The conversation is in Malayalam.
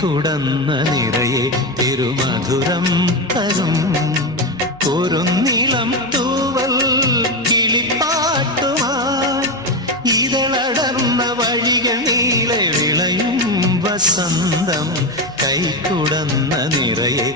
കൈക്കുടന്ന നിറയെ തിരുമധുരം തരും കുറുനിളം തൂവൽ കിളിപ്പാട്ടുമായി ഇതളടർന്ന വഴികൾ നീളെ വിളയും വസന്തം കൈക്കുടന്ന നിറയെ